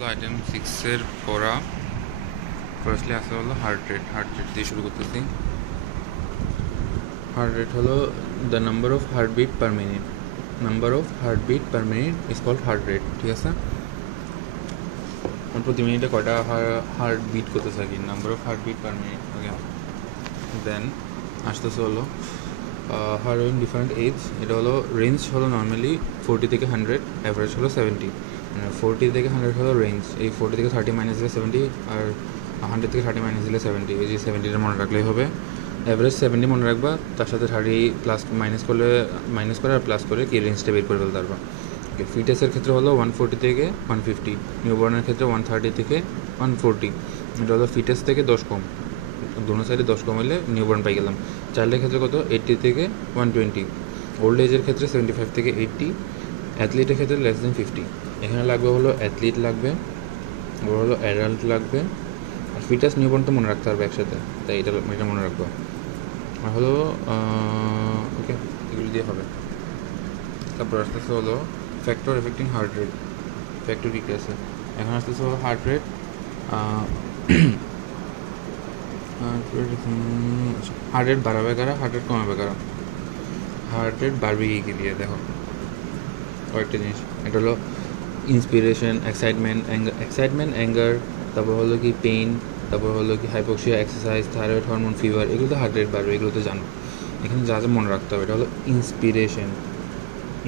হলো আইটেম 6-এর পড়া। ফার্স্টলি আসতে হলো হার্ট রেট দিয়ে শুরু করতেছি। হার্ট রেট হলো the number of heartbeat per minute. Number of heartbeat per minute is called heart rate. ঠিক আছে, প্রতি মিনিটে কয়টা হার্ট বিট করতে থাকি, number of heartbeat per minute. Okay, then আসতেছে হলো হার্ট ইন ডিফারেন্ট এজ। এটা হলো রেঞ্জ হলো নর্মালি 40 থেকে 100, অ্যাভারেজ হলো 70। 40 থেকে 100 হলো রেঞ্জ। এই 40 থেকে 30 মাইনাস দিলে 70, আর 100 থেকে 30 মাইনাস দিলে 70। এই যে 70টা মনে রাখলেই হবে। অ্যাভারেজ 70 মনে রাখবা, তার সাথে 30 প্লাস মাইনাস করে আর প্লাস করে কি রেঞ্জটা বের করে ফেলতে পারবা। ওকে, ফিটাসের ক্ষেত্রে হলো 140 থেকে 150, নিউবর্নের ক্ষেত্রে 130 থেকে 140। এটা হলো ফিটাস থেকে 10 কম, দুনো সাইডে 10 কম হলে নিউবর্ন পাই গেলাম। চাইল্ডের ক্ষেত্রে কত 80 থেকে 120, ওল্ড এজের ক্ষেত্রে 75 থেকে 80, অ্যাথলিটের ক্ষেত্রে লেস দেন 50। এখানে লাগবে হলো অ্যাথলিট লাগবে, ওর হলো অ্যাডাল্ট লাগবে, আর ফিটাস নিউবর্ন তো মনে রাখতে পারবে একসাথে, তাই এটা মনে রাখবো। আর হলো ওকে, এগুলো দিয়ে হবে। তারপর আসতেছে হলো factor affecting heart rate. Factor কী কী আছে এখন আসতেছে হলো হার্ট রেট। হার্ট রেট বাড়াবে কারা, হার্ট রেট কমাবে কারা? হার্ট রেট বাড়বে কী দিয়ে দেখো, কয়েকটা জিনিস। এটা হলো ইন্সপিরেশন, এক্সাইটমেন্ট, অ্যাঙ্গার, তারপর হলো কি পেইন, তারপর হলো কি hypoxia, exercise, thyroid hormone, fever, এগুলো তো হার্ট রেট বাড়বে, এগুলো তো জানো। এখানে যা যা মনে রাখতে হবে, এটা হলো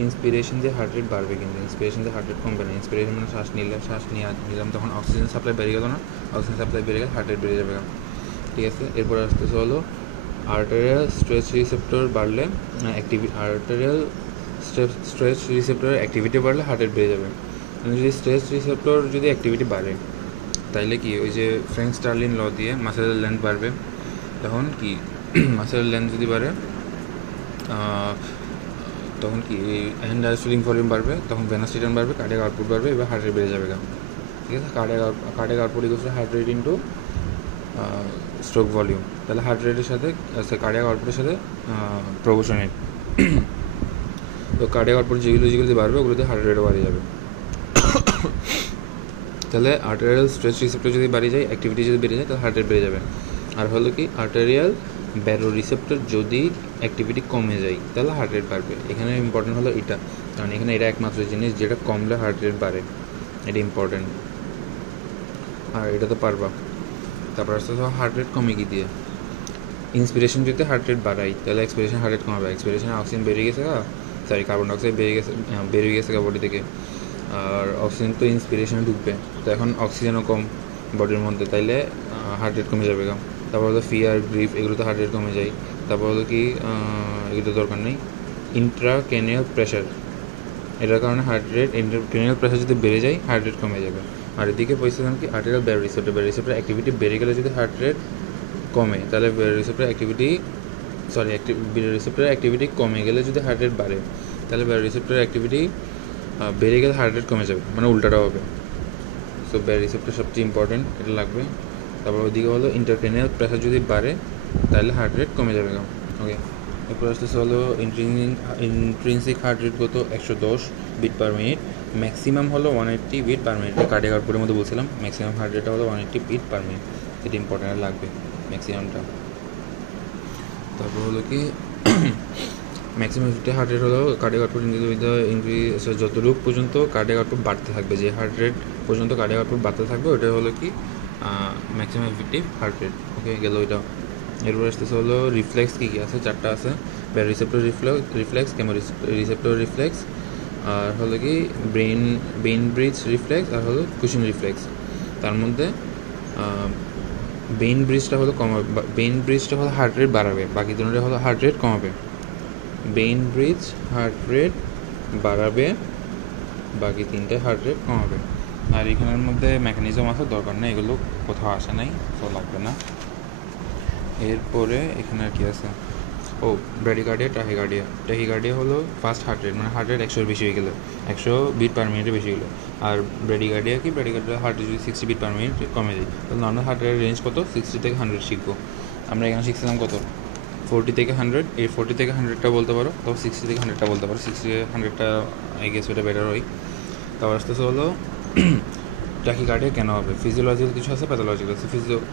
ইন্সপিরেশন দিয়ে হার্ট রেট বাড়বে, কিন্তু ইন্সপিরেশন দিয়ে হার্ট রেট কমবে না। ইন্সপিরেশন মানে শ্বাস নিলাম তখন অক্সিজেন সাপ্লাই বেড়ে গেল না, অক্সিজেন সাপ্লাই বেড়ে গেলে হার্ট রেট বেড়ে যাবে। ঠিক আছে, এরপর আসতেছে হলো আর্টেরিয়াল স্ট্রেস রিসেপ্টর বাড়লে আর্টেরিয়াল স্ট্রেস রিসেপ্টরের অ্যাক্টিভিটি বাড়লে হার্ট রেট বেড়ে যাবে। যদি স্ট্রেস রিসেপ্টর যদি অ্যাক্টিভিটি বাড়ে, তাইলে কি ওই যে ফ্র্যাঙ্ক স্টার্লিন ল দিয়ে মাসেলের লেন্থ বাড়বে। তখন কি মাসেলের লেন্থ যদি বাড়ে, তখন কি হ্যান্ড ডায়াস্টোলিক ভলিউম বাড়বে, তখন ভেনাস রিটার্ন বাড়বে, কার্ডিয়াক আউটপুট বাড়বে, এবার হার্ট রেট বেড়ে যাবে। ঠিক আছে, cardiac output equal to heart rate into stroke volume. তাহলে হার্ট রেটের সাথে কার্ডিয়াক আউটপুটের সাথে প্রপোর্শনেট। তো কার্ডিয়াক আউটপুট যেগুলো বাড়বে ওগুলোতে হার্ট রেটও বাড়িয়ে যাবে। তাহলে আর্টেরিয়াল স্ট্রেস রিসেপ্টর যদি বাড়িয়ে যায়, অ্যাক্টিভিটি যদি বেড়ে যায়, তাহলে হার্ট রেট বেড়ে যাবে। আর হলো কি আর্টেরিয়াল ব্যারো রিসেপ্টর যদি অ্যাক্টিভিটি কমে যায়, তাহলে হার্ট রেট বাড়বে। এখানে ইম্পর্টেন্ট হলো এটা, কারণ এখানে এটা একমাত্র জিনিস যেটা কমলে হার্ট রেট বাড়ে, এটা ইম্পর্টেন্ট। আর এটা তো পারবা। তারপর আসতে হার্ট রেট কমে কি দিয়ে, ইন্সপিরেশন যদি হার্ট রেট বাড়াই, তাহলে এক্সপিরেশন হার্ট রেট কমাবে। এক্সপিরেশনে অক্সিজেন বেড়ে গেছে কার্বন ডাইঅক্সাইড বেড়ে গেছে বডি থেকে, আর অক্সিজেন তো ইন্সপিরেশনে ঢুকবে, তো এখন অক্সিজেনও কম বডির মধ্যে, তাইলে হার্ট রেট কমে যাবে। তারপর হলো ফিয়ার, গ্রিফ, এগুলো তো হার্ট রেট কমে যায়। তারপর হলো কি এগুলো দরকার নেই। ইন্ট্রাক্রেনিয়াল প্রেশার, এটার কারণে ইন্ট্রাক্রেনিয়াল প্রেশার যদি বেড়ে যায়, হার্ট রেট কমে যাবে। আর এদিকে পয়সা কি আর্টেরিয়াল ব্যারো রিসেপ্টর অ্যাক্টিভিটি বেড়ে গেলে যদি হার্ট রেট কমে, তাহলে রিসেপ্টর অ্যাক্টিভিটি কমে গেলে যদি হার্ট রেট বাড়ে, তাহলে রিসেপ্টর অ্যাক্টিভিটি বেড়ে গেলে হার্ট রেট কমে যাবে, মানে উল্টাটা হবে। সো রিসেপ্টর সবচেয়ে ইম্পর্টেন্ট, এটা লাগবে। তারপর ওদিকে হলো ইন্টারক্রেনিয়াল প্রেশার যদি বাড়ে, তাহলে হার্ট রেট কমে যাবে। ওকে, এরপর আসতেছে হলো ইন্ট্রিনসিক হার্ট রেট কত 110 বিট পার মিনিট, ম্যাক্সিমাম হলো 180 বিট পার মিনিট। কার্ডিয়াক আউটপুটের মধ্যে বলছিলাম ম্যাক্সিমাম হার্ট রেটটা হলো 180 বিট পার মিনিট, এটা ইম্পর্টেন্ট লাগবে ম্যাক্সিমামটা। তারপর হলো কি ম্যাক্সিমাম হার্ট রেট হলো কার্ডিয়াক আউটপুট ইনক্রিজ যতটুকু পর্যন্ত কার্ডিয়াক আউটপুট বাড়তে থাকবে, যে হার্ট রেট পর্যন্ত কার্ডিয়াক আউটপুট বাড়তে থাকবে, ওটা হলো কি ম্যাক্সিমাম এফেক্টিভ হার্ট রেট। ওকে, গেল ওইটা। এরপর আসতেছে হলো রিফ্লেক্স কী আছে, 4টা আছে। Receptor reflex, chemo receptor reflex, আর হলো কি ব্রেইন ব্রিজ রিফ্লেক্স, আর হলো কুশিং রিফ্লেক্স। তার মধ্যে ব্রেইন ব্রিজটা হলো হার্ট রেট বাড়াবে, বাকি দুটোটা হলো হার্ট রেট কমাবে। ব্রেইন ব্রিজ হার্ট রেট বাড়াবে, বাকি তিনটে হার্ট রেট কমাবে। আর এখানের মধ্যে মেকানিজম আছে, দরকার নেই, এগুলো কোথাও আসে নাই, তো লাগবে না। এরপরে এখানে আর কি আছে, ব্র্যাডিকার্ডিয়া, টাহিকার্ডিয়া হলো ফার্স্ট হার্ট রেট, মানে হার্ট রেট 100-এর বেশি হয়ে গেলো, 100 বিট পার মিনিটের বেশি হলো। আর ব্র্যাডিকার্ডিয়া হার্ট রেট যদি 60 বিট পার মিনিট কমে যায়, তাহলে নর্মাল হার্ট রেটের রেঞ্জ কত, 60 থেকে 100 শিখবো। আমরা এখানে শিখছিলাম কত, 40 থেকে 100। এই 40 থেকে 100টা বলতে পারো, তবে 60 থেকে 100টা বলতে পারো। 60 থেকে 100টা আই গেস ওটা বেটার হয়। তারপর আসতেছে হলো ট্যাকিকার্ডিয়া কেন হবে? ফিজিওলজিক্যাল কিছু আছে, প্যাথোলজিক্যাল আছে।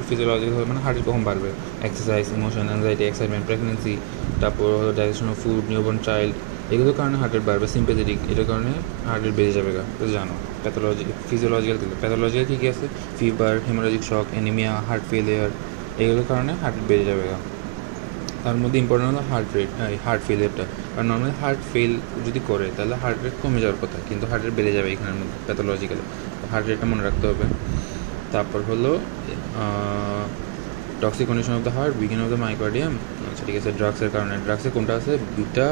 ফিজিওলজিক্যাল হবে মানে হার্টের কখন বাড়বে, exercise, emotion, anxiety, excitement, pregnancy, তারপর হলো digestion of food, newborn child, এগুলোর কারণে হার্টের বাড়বে। সিম্পেথেটিক, এটার কারণে হার্টের বেড়ে যাবে গা, তো জানো। ফিজিওলজিক্যাল দিলে প্যাথোলজিক্যাল কী কী আছে? ফিভার, হেমোরাজিক শক, অ্যানিমিয়া, হার্ট ফেলিয়ার, এগুলোর কারণে হার্টের বেড়ে যাবে গা। তার মধ্যে ইম্পর্টেন্ট হলো হার্ট ফেলিয়ারটা। আর নর্মালি হার্ট ফেল যদি করে তাহলে হার্ট রেট কমে যাওয়ার কথা, কিন্তু হার্ট রেট বেড়ে যাবে এখানের মধ্যে প্যাথোলজিক্যালি। হার্ট রেটটা মনে রাখতে হবে। তারপর হলো toxic condition of the heart, weaken of the myocardium. আচ্ছা ঠিক আছে, ড্রাগসের কারণে। ড্রাগসে কোনটা আছে? বিটা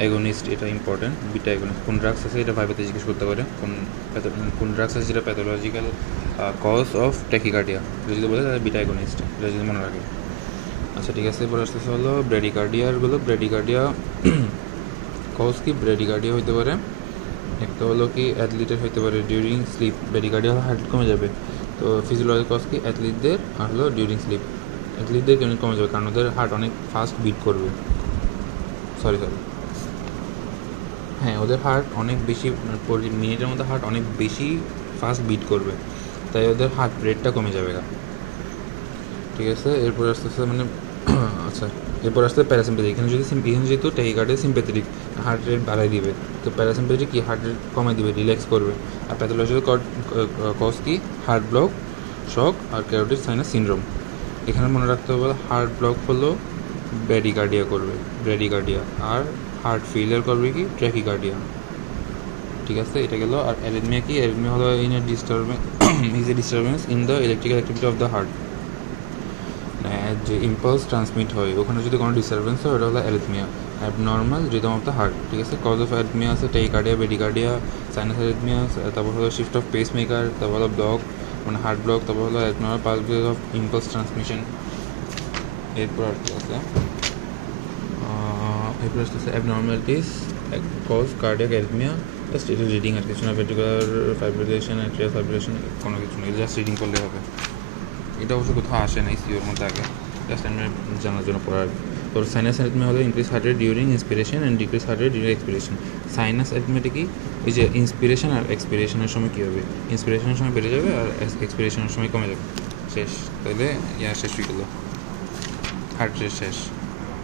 অ্যাগনিস্ট, এটা ইম্পর্টেন্ট। বিটা অ্যাগনিস্ট কোন ড্রাগস আছে এটা ভাইবাতে জিজ্ঞেস করতে পারে। কোন ড্রাগস আছে যেটা প্যাথোলজিক্যাল কজ অফ ট্যাকিকার্ডিয়া, যদি বলে তাহলে বিটা অ্যাগনিস্ট, এটা যদি মনে রাখে। আচ্ছা ঠিক আছে, এরপর আসতেছে হলো ব্রেডিকার্ডিয়ারগুলো। ব্রেডিকার্ডিয়া কজ কি? ব্রেডিকার্ডিয়া হইতে পারে একটা হলো কি অ্যাথলিটের হইতে পারে ডিউরিং স্লিপ, ব্রেডিকার্ডিয়া হার্ট কমে যাবে। তো ফিজিওলজি কজ কি? অ্যাথলিটদের আর হলো ডিউরিং স্লিপ। অ্যাথলিটদের কেন কমে যাবে? কারণ ওদের হার্ট অনেক ফাস্ট বিট করবে। সরি হ্যাঁ, ওদের হার্ট অনেক বেশি, মিনিটের মধ্যে হার্ট অনেক বেশি ফাস্ট বিট করবে, তাই ওদের হার্ট রেটটা কমে যাবে গা। ঠিক আছে, এরপর আসতেছে মানে আচ্ছা এরপর আসতে প্যারাসিম্পেথিক। এখানে যেহেতু ট্যাকিকার্ডিয়া সিম্পেথেটিক, হার্ট রেট বাড়াই দিবে, তো প্যারাসিম্পেথিক কি? হার্ট রেট কমাই দিবে, রিল্যাক্স করবে। আর প্যাথোলজিক্যাল কজ কি? হার্ট ব্লক, শক আর ক্যারোটিড সাইনাস সিনড্রোম। এখানে মনে রাখতে হবে হার্ট ব্লক হলো ব্র্যাডিকার্ডিয়া করবে, ব্র্যাডিকার্ডিয়া। আর হার্ট ফেলিয়ার করবে কি? ট্র্যাকিকার্ডিয়া। ঠিক আছে, এটা গেল। আর অ্যারিথমিয়া কি? অ্যারিথমিয়া হলো in a disturbance in the electrical activity of the heart. যে ইম্পালস ট্রান্সমিট হয় ওখানে যদি কোনো ডিস্টারবেন্স হয় ওটা হলো arrhythmia, abnormal rhythm of the heart. ঠিক আছে, কজ অফ অ্যারিথমিয়া আছে ট্যাকিকার্ডিয়া, ব্রেডিকার্ডিয়া, সাইনাস অ্যারিথমিয়া, তারপর হলো শিফট অফ পেস মেকার, তারপর হলো ব্লক মানে হার্ট ব্লক, তারপর হলো abnormal pulse of impulse transmission. এরপর আর কি আছে? এরপর আসতেছে abnormalities cause cardiac arrhythmia. Just এটা রিডিং আর কিছু না, ভেন্ট্রিকুলার ফাইব্রিলেশন, অ্যাট্রিয়াল ফাইব্রিলেশন, কোনো কিছু নেই, জাস্ট রিডিং করলে হবে। এটা অবশ্য কোথাও আসে নাই সিওর মধ্যে আগে, জাস্ট আমি জানার জন্য পড়ার। তোর সাইনাস অ্যারিথমিয়া হলো increase heart rate during inspiration and decrease heart rate during expiration. Sinus অ্যারিথমিয়াটা কি? এই যে ইন্সপিরেশন আর এক্সপিরেশনের সময় কী হবে? ইন্সপিরেশনের সময় বেড়ে যাবে আর এক্সপিরেশনের সময় কমে যাবে। শেষ, তাহলে শেষ হয়ে গেলো, হার্ট রেট শেষ।